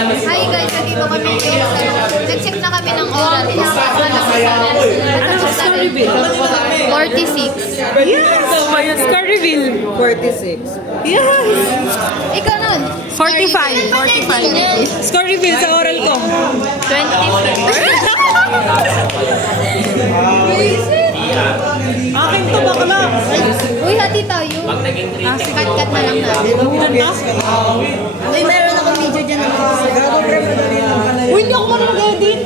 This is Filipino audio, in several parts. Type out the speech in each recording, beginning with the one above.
Hi guys, nandito kami ngayon. Nag-check na kami ng oral. Ano score reveal? 46. Yes! So, may score reveal. 46. Yes! Ikaw nun? 45. 45. Score reveal sa oral ko. 24. Akin to bakla. Uy, hati tayo. Cut-cut na lang natin. Ganda? Uy, meron akong video dyan ng Uy, hindi ako marunong mag-edit.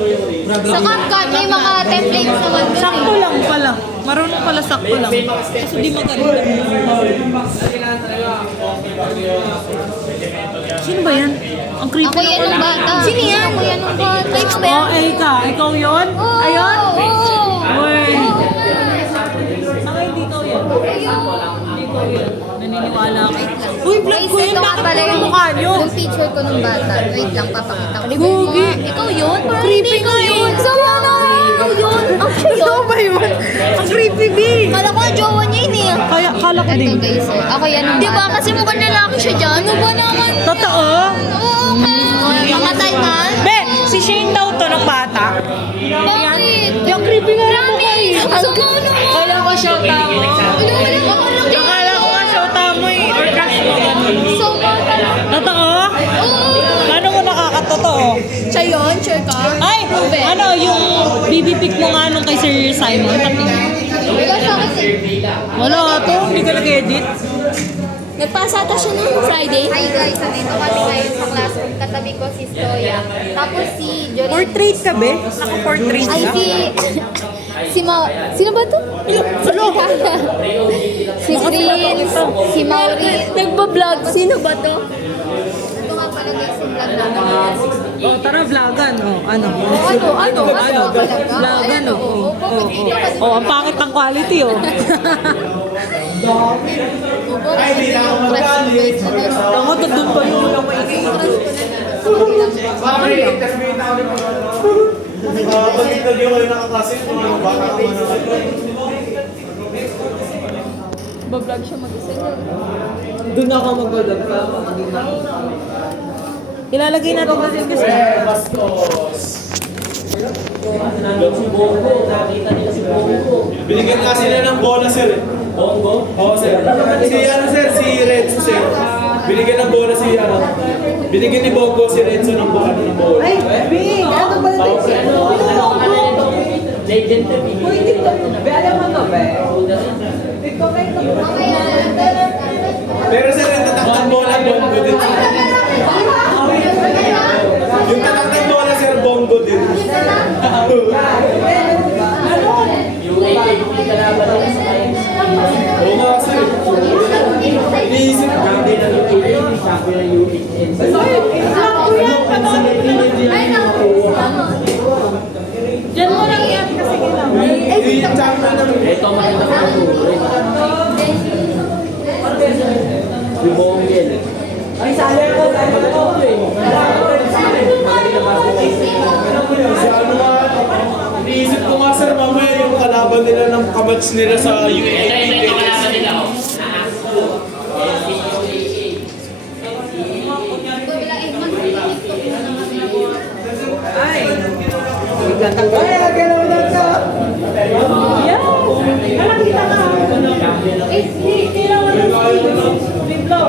Sa CapCut, may mga templates naman dun Sakto lang pala. Marunong pala sakto lang. Kasi di maganda. Sino ba yan? Ang creepy Ako yan ng bata. Sino yan? Ako yan ng bata. Ikaw ba yan? Oh, Elka. Ikaw yun? Oo. Ayun? Oo. Uy. Oo. Saka hindi ikaw yun. Hindi ikaw yun. Naniniwala ako. Uy, vlog ko yun. Bakit pala puro mukha nyo? yung picture ko nung bata. Wait lang, papakita ko. Gugi. Ikaw yun? Parang Creepy hindi ikaw nga yun. eh. Sama na. Ikaw yun. Ako yun. Ikaw ba yun? Ang creepy, B. Kala ko jowa niya yun eh. Kaya, kala ko din. Ito guys, ako yan ng bata. Diba? Kasi mukhang lalaki siya dyan. Ano ba naman? Totoo? Oo nga. Mamatay ka? Be, si Shane daw to ng bata. Bakit? Yung creepy nga lang ako eh. Sama naman. Kala ko siya tama. Akala ko nga siya tama eh. Or crush mo ganun. Sama talaga. Totoo? Oo. Ano mo nakakatotoo? Siya yun? Sure ka? Ay, ano, yung BB pic mo nga nung kay Sir Simon. Ikaw sa akin. Wala to, hindi ka nag-edit. Nagpasa ata siya nung Friday. Hi guys, nandito kami ngayon sa classroom. Katabi ko si Stoya. Tapos si Jory. Portrait ka be? Naka-portrait Ay, ka? Sino ba to? Ano? Si Prince. Si Mauri. Nagpa-vlog. Sino ba to? Ito nga pala guys, yung vlog namin. Oh, tara, vlogan. Oh, ano? Ano talaga? Vlogan, Ayan, oh. oo. Oh, ang pangit ng quality, oh. Ay, hindi na ako mag-galit. Tango, doon pa yung walang maingay. Bakit naging wala nakaklase kung ano bata ka man Bablog siya mag-isa niya. Doon ako mag-vlog pa. Ilalagay natin kasi gusto. Binigyan nga sila ng bola, sir. Bongo? Oo, sir. Si ano, sir, si Renzo, sir. Binigyan ng bola si ano. Binigyan ni Bongo si Renzo ng bola. Ay, Bing! Ano ba ito? Legend to be. Uy, dito. Be, alam mo to, be? Dito kayo. Pero sir, yung tatak ng bola, Bongo din. Yung tatak ng bola, sir, Bongo din. Oo nga, sir. Iniisip ko. Diyan mo lang yan kasi kailangan. Yung champion ng... Ito maganda pa ito. Yung buong yan. Ay, sali ako. Si ano nga, iniisip ko nga, sir, mamaya yung kalaban nila ng kamats nila sa UAE. Ito kalaban nila, oh. Ay, galaw na ka. Yes! Nakakita ka. Kailangan ng vlog.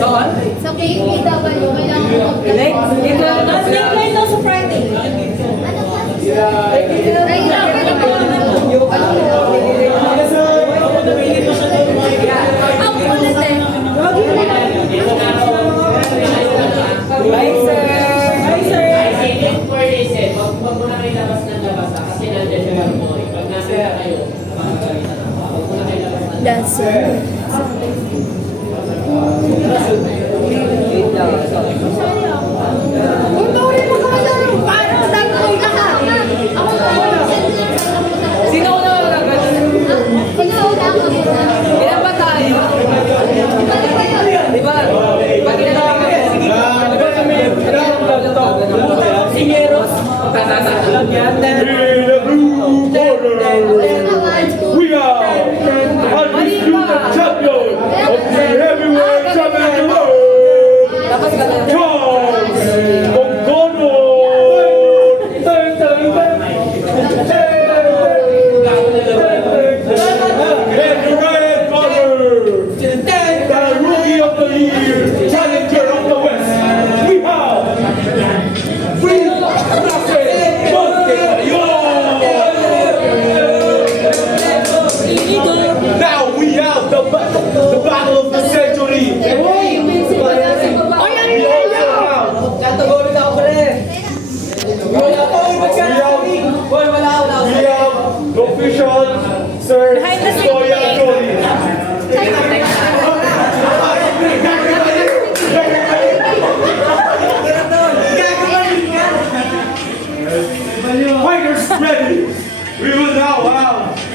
Saan? Sa KPW, kailangan mo Next, dito na. Link kayo daw sa Friday. Ang kulit eh. Bye, sir. Hi, sir. Yung for reason, huwag mo na kayo labas ng labas, kasi nandiyan yung memory. Pag nasa na kayo, huwag mo na kayo labas ng labas. That's it. Sino na nagagad? Ilan ba tayo? Di ba? Pag ginagawa ko yan, sige. Sinyeros. We are undisputed champions.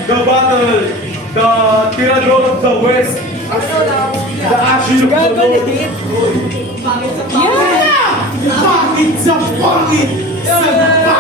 the battle, the Tirador of the West, the action of the North. Yeah! Pangit sa pangit! Sa